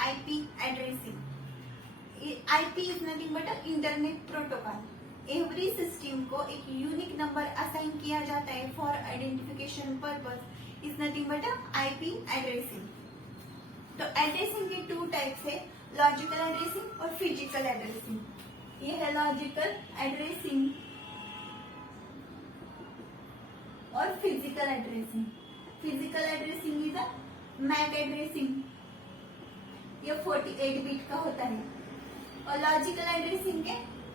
IP addressing. IP is nothing but internet protocol. Every system को एक unique number assign किया जाता है for identification purpose. Is nothing but IP addressing. तो addressing के two types है, लॉजिकल एड्रेसिंग और फिजिकल एड्रेसिंग. ये है लॉजिकल एड्रेसिंग और physical addressing. Physical addressing is a MAC addressing. ये 48 बिट का होता है. और लॉजिकल एड्रेसिंग के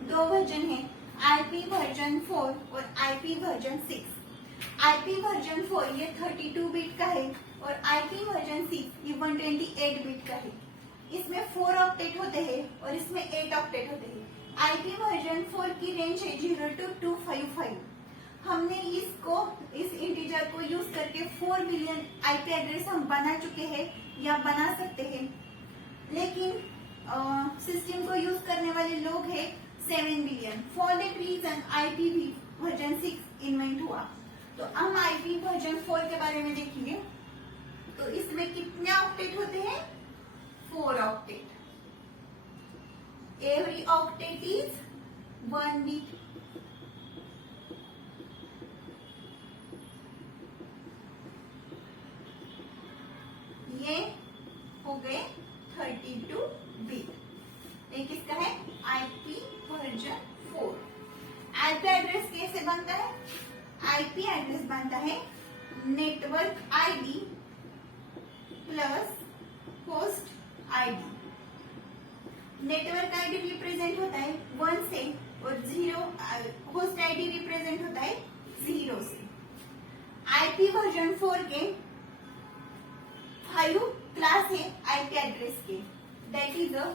दो वर्जन है, आईपी वर्जन 4 और आईपी वर्जन 6. आईपी वर्जन 4 ये 32 बिट का है और आईपी वर्जन 6 ये 128 बिट का है. इसमें 4 ऑक्टेट होते हैं और इसमें 8 ऑक्टेट होते हैं. आईपी वर्जन 4 की रेंज है 0 to 255. हमने इस इंटीजर को यूज करके 4 बिलियन आईपी एड्रेस हम बना चुके हैं या बना सकते हैं. लेकिन सिस्टम को यूज करने वाले लोग हैं 7 billion. For that reason IP version 6 invent हुआ. तो हम आईपी वर्जन 4 के बारे में देखेंगे. तो इसमें कितने ऑक्टेट होते हैं? 4 octet. Every octet is 1 bit. ये हो गए 32 बिट. ये किसका है? IP version 4. आईपी एड्रेस कैसे बनता है? आईपी एड्रेस बनता है network ID plus host ID. Network ID represent होता है 1 से और 0. होस्ट आईडी रिप्रेजेंट होता है 0 से. आईपी वर्जन 4 के 5 क्लास है आईपी एड्रेस के. That is a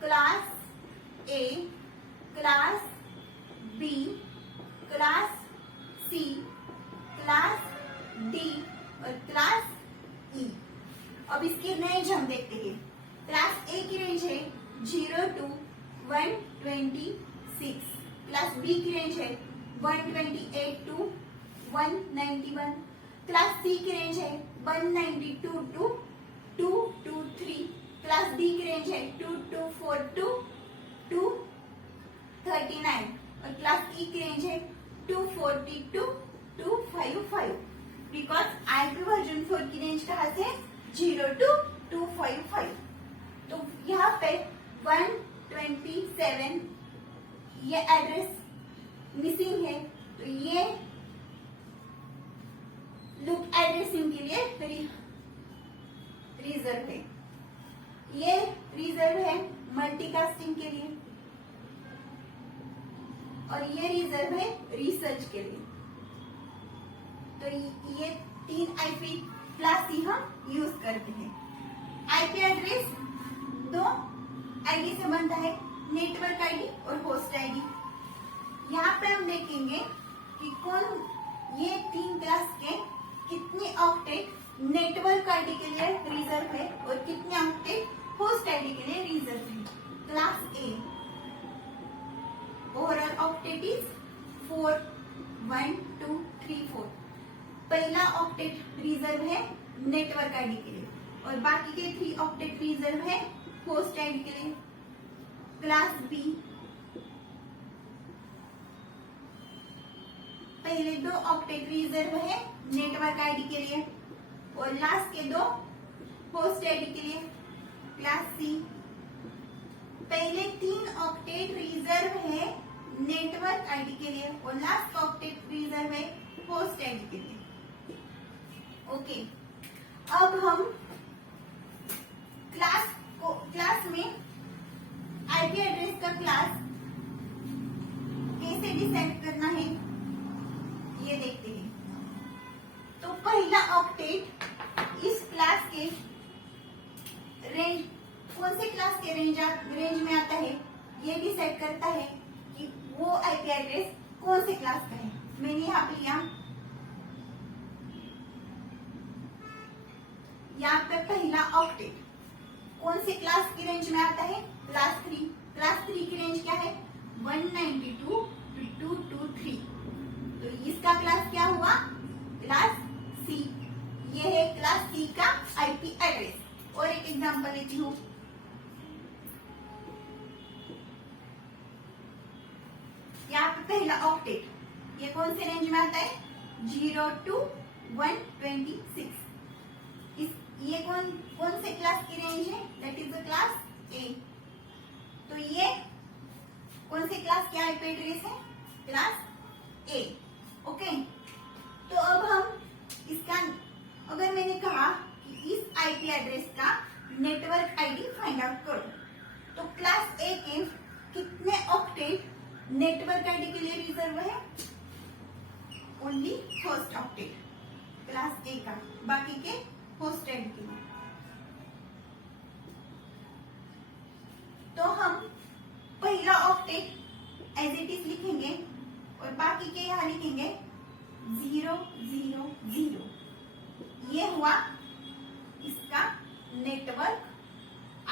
class A, class B, class C, class D और क्लास ई. अब इसकी रेंज हम देखते हैं. क्लास ए की रेंज है 0 to 126. क्लास बी की रेंज है 128 to 191. क्लास सी की रेंज है 192 to 223. क्लास डी की रेंज है 224 to 239 और क्लास ई की रेंज है 240 to 255. बिकॉज आईपी वर्जन 4 की रेंज कहाँ से? 0 to 255. तो यहाँ पे 127 ये एड्रेस मिसिंग है. तो ये लूप एड्रेसिंग के लिए रिजर्व है. ये रिजर्व है मल्टीकास्टिंग के लिए और ये रिजर्व है रिसर्च के लिए. तो ये 3 आईपी क्लास ही हम यूज करते हैं. आईपी एड्रेस 2 आईडी से बनता है, नेटवर्क आईडी और होस्ट आईडी. यहाँ पे हम देखेंगे कि ये 3 क्लास के कितने ऑक्टेट नेटवर्क आईडी के लिए रिजर्व है और कितने ऑक्टेट होस्ट आईडी के लिए रिजर्व है. Class A overall octet is 4, 1, 2, 3, 4. पहला ऑक्टेट रिजर्व है नेटवर्क आईडी के लिए और बाकी के 3 ऑक्टेट रिजर्व है होस्ट आईडी के लिए. क्लास बी पहले 2 ऑक्टेट रिजर्व है नेटवर्क आईडी के लिए और लास्ट के 2 होस्ट आईडी के लिए. क्लास सी पहले 3 ऑक्टेट रिजर्व है नेटवर्क आईडी के लिए और लास्ट ऑक्टेट रिजर्व है होस्ट आईडी के लिए. ओके, अब हम क्लास में आईपी एड्रेस का क्लास कैसे डिसाइड करना है ये देखते हैं. तो पहला ऑक्टेट इस क्लास के रेंज कौन से क्लास के रेंज में आता है ये डिसाइड करता है कि वो आईपी एड्रेस कौन से क्लास का है. मैंने यहाँ पे लिया, यहाँ पे पहला ऑक्टेट कौन से क्लास की रेंज में आता है? क्लास 3. क्लास 3 की रेंज क्या है? 192 to 223. तो इसका क्लास क्या हुआ? Class C. ये है क्लास सी का आईपी एड्रेस और एक एग्जांपल लेती हूँ। यहाँ पे पहला ऑक्टेट, ये कौन से रेंज में आता है? 0 to 126। ये कौन से क्लास की रेंज है? दैट इज द क्लास ए। तो ये कौन से क्लास की आईपी एड्रेस है? क्लास ए। ओके, तो अब हम इसका, अगर मैंने कहा कि इस आईपी एड्रेस का नेटवर्क आईडी फाइंड आउट करो, तो क्लास ए के कितने ऑक्टेट नेटवर्क आईडी के लिए रिजर्व है? ओनली फर्स्ट ऑक्टेट क्लास ए का, बाकी के होस्ट आईडी के लिए। तो हम पहला ऑक्टेट एज इट इज लिखेंगे और बाकी के यहां लिखेंगे 0 0 0। ये हुआ इसका नेटवर्क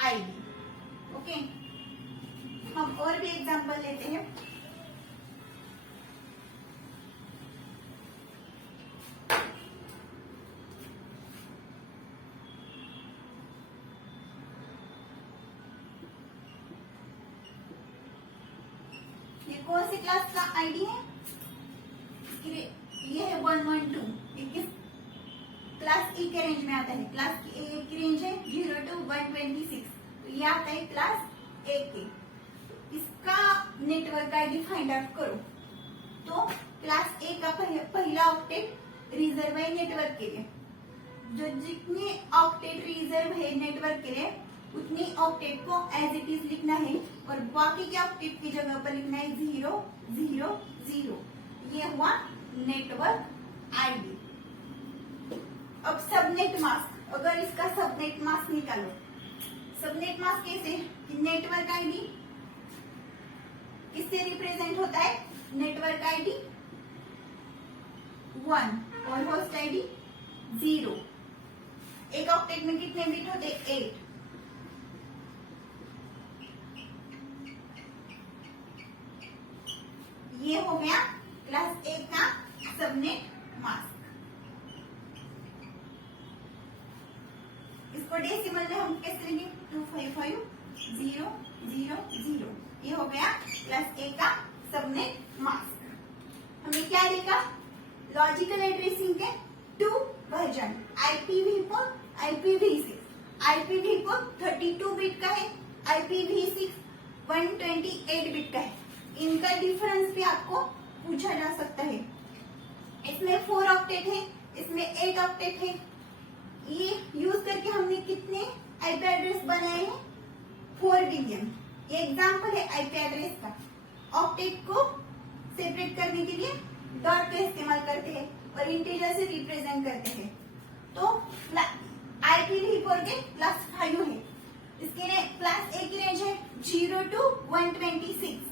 आईडी। ओके, हम और भी एग्जांपल लेते हैं। ये कौन सी क्लास का आईडी है? ये है 112। ये किस क्लास ई के रेंज में आता है? क्लास की रेंज है 0 to 126। तो ये आता है क्लास ए के। इसका नेटवर्क आईडी फाइंड आउट करो। तो क्लास ए का पहला ऑक्टेट रिजर्व है नेटवर्क के लिए। जो जितने ऑक्टेट रिजर्व है नेटवर्क के लिए, उतनी ऑक्टेट को एज इट इज लिखना है और बाकी के ऑक्टेट की जगह पर लिखना है 0 0 0। ये हुआ नेटवर्क आईडी। अब सबनेट मास्क, अगर इसका सबनेट मास्क निकालो, सबनेट मास्क कैसे? नेटवर्क आईडी किससे रिप्रेजेंट होता है? नेटवर्क आईडी 1 और होस्ट आईडी 0। एक ऑक्टेट में कितने बिट होते? 8। ये हो गया क्लास ए का सबनेट मास्क। इसको डेसिमल में हम कैसे लिखेंगे? 255 0 0 0। ये हो गया क्लास ए का सबनेट मास्क। हमने क्या देखा? लॉजिकल एड्रेसिंग के 2 version, IPv4, IPv6। IPv4 32 bit का है, IPv6 128 बिट का है। इनका डिफरेंस भी आपको पूछा जा सकता है। इसमें 4 ऑक्टेट है, इसमें 8 ऑक्टेट है। ये यूज करके हमने कितने आईपी एड्रेस बनाए हैं? 4 बिलियन। ये एग्जांपल है आईपी एड्रेस का। ऑक्टेट को सेपरेट करने के लिए डॉट का इस्तेमाल करते हैं और इंटीजर से रिप्रेजेंट करते हैं। तो IPv4 के क्लास 5 है। इसके क्लास ए की रेंज है 0 to 126।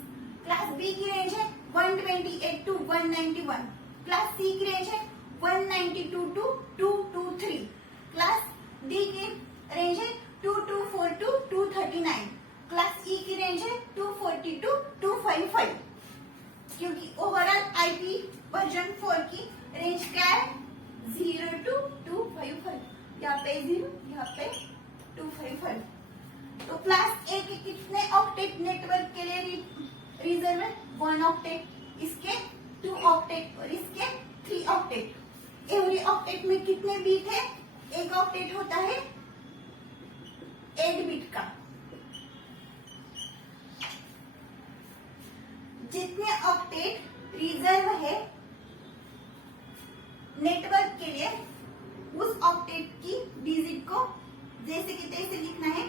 क्लास बी की रेंज है 128 to 191। क्लास सी की रेंज है 192 to 223। क्लास डी की रेंज है 224 to 239। क्लास ई की रेंज है 240 to 255। क्योंकि ओवरऑल आईपी वर्जन 4 की रेंज क्या है? 0 to 255। यहाँ पे 0, यहाँ पे 255। तो क्लास ए के कितने ऑक्टेट नेटवर्क के लिए रिजर्व है? 1 ऑक्टेट। इसके 2 ऑक्टेट और इसके 3 ऑक्टेट। एवरी ऑक्टेट में कितने बिट है? एक ऑक्टेट होता है 8 बिट का। जितने ऑक्टेट रिजर्व है नेटवर्क के लिए, उस ऑक्टेट की डिजिट को जैसे कि तैसे लिखना है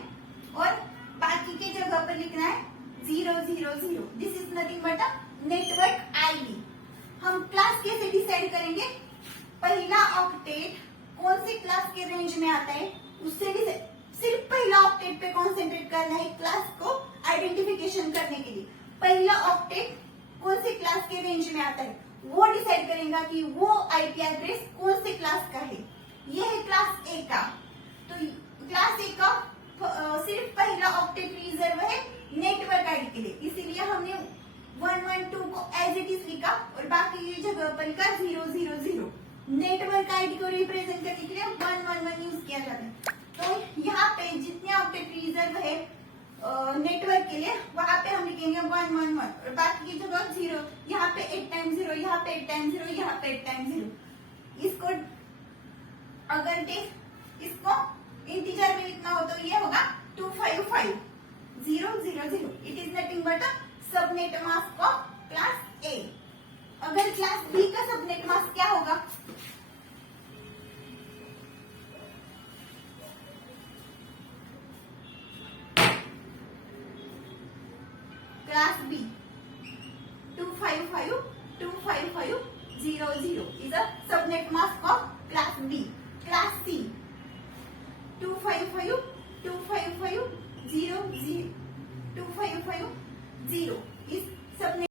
और बाकी के जगह पर लिखना है 0 0 0। This is nothing but a network ID. हम क्लास कैसे डिसाइड करेंगे? पहला ऑक्टेट कौन सी क्लास के रेंज में आता है उससे सिर्फ पहला ऑक्टेट पे कॉन्सेंट्रेट करना है क्लास को आइडेंटिफिकेशन करने के लिए। पहला ऑक्टेट कौन सी क्लास के रेंज में आता है वो डिसाइड करेगा कि वो आईपी एड्रेस कौन से क्लास का है। ये है क्लास ए का। तो क्लास ए का सिर्फ पहला ऑक्टेट रिजर्व है नेटवर्क आईडी के लिए, इसीलिए हमने 112 को एज इट इज लिखा और बाकी की जगह पर लिखा 0 0 0। नेटवर्क आईडी को रिप्रेजेंट करने के लिए 111 यूज किया जाता है। तो यहाँ पे जो है नेटवर्क के लिए, वहां पे हम लिखेंगे 111 और बाकी की जगह 0। यहाँ पे 8 टाइम्स 0, यहाँ पे 8 टाइम्स 0, यहाँ पे 8 टाइम्स 0। इसको अगर इसको इंटीजर में लिखना हो तो ये होगा 255 0 0 0। It is nothing but subnet mask of class A. अगर क्लास बी का सबनेट मास्क क्या होगा? Class B 255 255 0 0 is a subnet mask